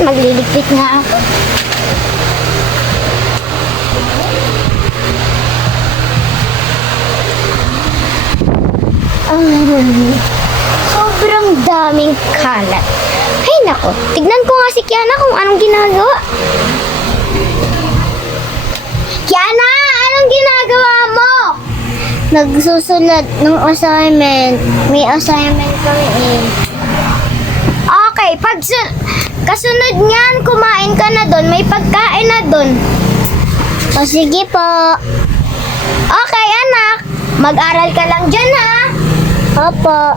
Magliligpit nga ako. Sobrang daming kalat. Ay nako, tignan ko nga si Kiana kung anong ginagawa. Kiana, anong ginagawa mo? Nagsusulat ng assignment. May assignment kami eh. Okay, kasunod niyan, kumain ka na doon. May pagkain na doon. O sige po. Okay, anak. Mag-aral ka lang dyan, ha? Opo.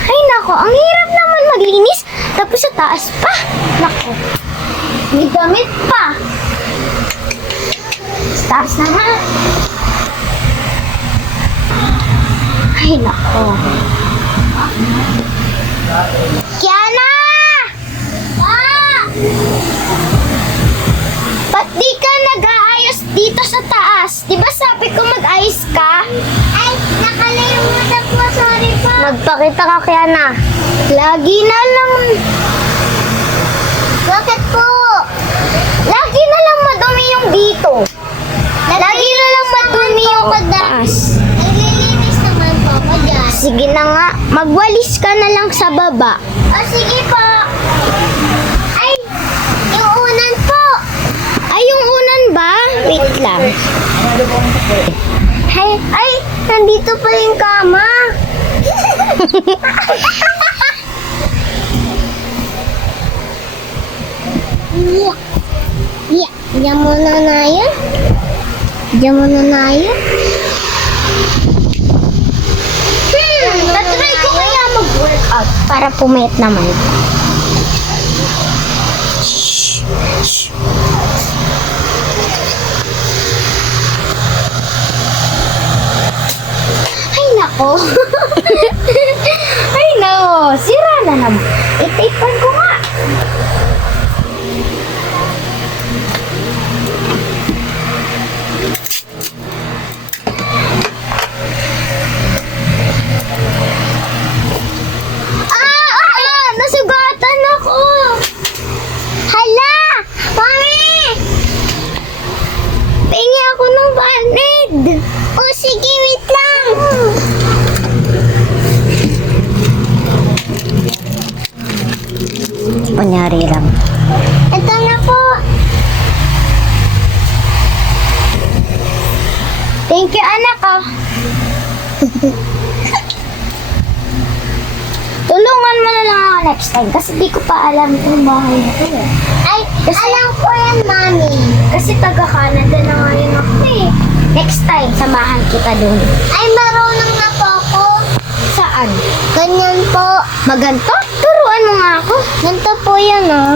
Ay, nako. Ang hirap naman maglinis. Tapos sa taas pa. Nako. May damit pa. Sa taas na nga. Ay, nako. Kiana! Ba't di ka nag-aayos dito sa taas? Di ba sabi ko mag-ayos ka? Ay, nakalimutan po. Sorry po. Magpakita ka, Kiana. Lagi na lang. Bakit po? Lagi na lang madumi yung dito. Lagi na lang madumi yung taas. Naglilinis naman po ako dyan. Sige na nga. Magwalis ka na lang sa baba. O, sige po. Ay, yung unan po. Ay, yung unan ba? Wait lang. Ay, nandito pa yung kama. Diyan muna na yun. Diyan muna na yun. Tatry ko kaya mag-workout para pumayat naman. Ay, nako. Ay, no. Sira na naman. Itipan ko nga. Nasugatan ako. Hala! Mami! Pingi ako ng bandid. O sige, wait lang. Kunyari lang. Ito na po. Thank you, anak. Tulungan mo na lang ako next time kasi di ko pa alam kung bahay na ito. Ay, kasi, alam ko yan, Mami. Kasi taga-Canada na ngayon ako eh. Next time, samahan kita dun. Ay, marunong na po ako. Saan? Ganyan po. Maganto? Turuan mo nga ako. Ganto po yan, oh.